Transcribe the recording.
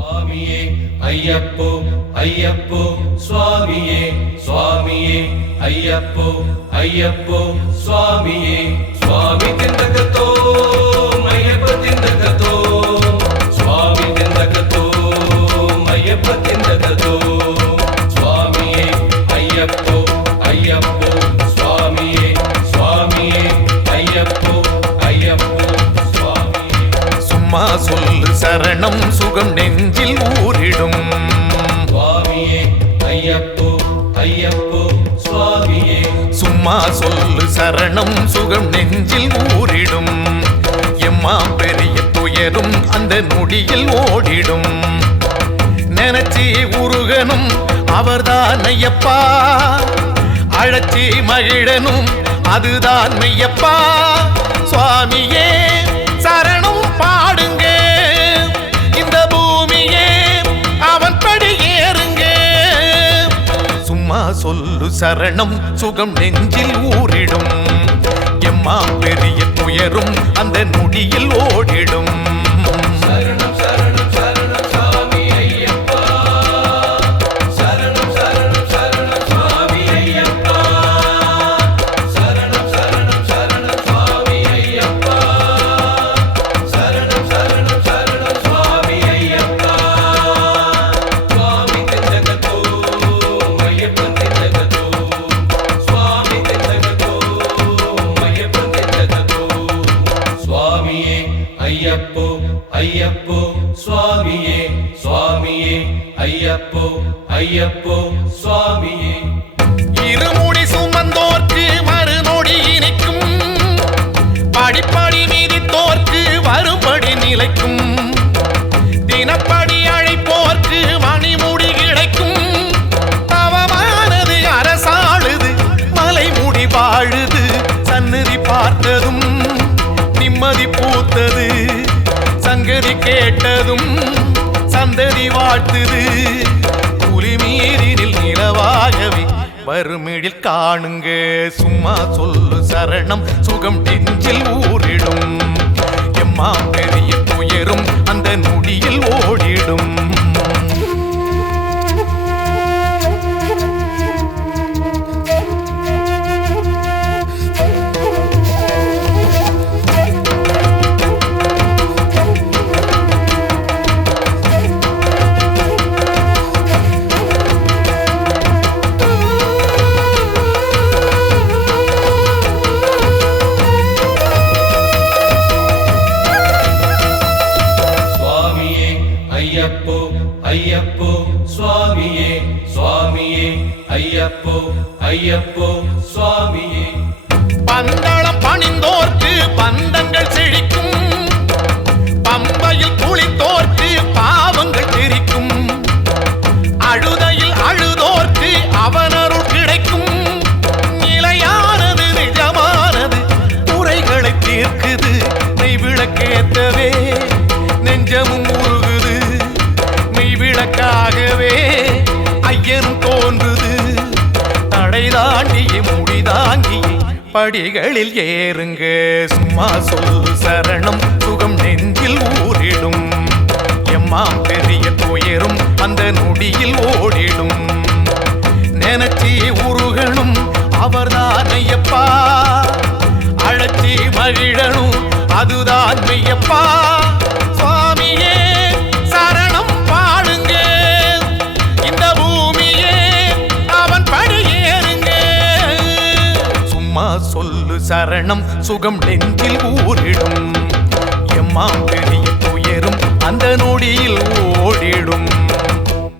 சுவாமியே ஐயப்போ ஐயப்போ சுவாமியே சுவாமியே ஐயப்போ ஐயப்போ சுவாமியே சுவாமி திண்டகத்தோ சும்மா சொல்லு சரணம் சுகம் நெஞ்சில் ஊரிடும் சுவாமியே ஐயப்போ ஐயப்போ சுவாமியே. சும்மா சொல்லு சரணம் சுகம் நெஞ்சில் ஊரிடும் எம்மா பெரிய துயரும் அந்த நொடியில் ஓடிடும். நினைச்சி உருகனும் அவர்தான் ஐயப்பா. அழைச்சி மகிழனும் அதுதான் மெய்யப்பா. சுவாமியே எம்மா சொல்லு சரணம் சுகம் நெஞ்சில் ஊறிடும். எம்மா பெரிய துயரும் அந்த நொடியில் ஓடிடும். சுவாமியே சுவாமியே ஐயப்போ ஐயப்போ சுவாமியே. இருமுடி சுமந்தோர்க்கு மறுநொடி இணைக்கும் படிப்படி மீதித்தோர்க்கு வரும்படி நிலைக்கும். தினப்படி அழைப்போர்க்கு மணிமுடி கிடைக்கும். தவமானது அரசாளுது மலைமுடி வாழுது. சன்னதி பார்த்ததும் நிம்மதி பூத்தது. சங்கதி கேட்டதும் சந்ததி வாழ்த்துது. புலிமீறினில் நிலவாகவே. வறுமிழில் காணுங்க. சும்மா சொல்லு சரணம். சுகம் நெஞ்சில் ஊரிடும் எம்மா ஐயப்போ சுவாமியே சுவாமியே ஐயப்போ ஐயப்போ சுவாமியே. பந்தளம் பணிந்தோர்க்கு பந்தங்கள் செழிக்கும். மெய் ஐயன் தோன்றுது. தடை தாண்டிய முடி தாங்கிய படிகளில் ஏறுங்க. சும்மா சொல் சரணம் சுகம் நெஞ்சில் ஊரிடும் எம்மா பெரிய துயரும் அந்த நொடியில் ஓடிடும். நினைச்சி உருகணும் அவர்தான் சரணம் சுகம் நெஞ்சில் ஊரிடும் எம்மா பெரிய துயரும் அந்த நொடியில் ஓடிடும்.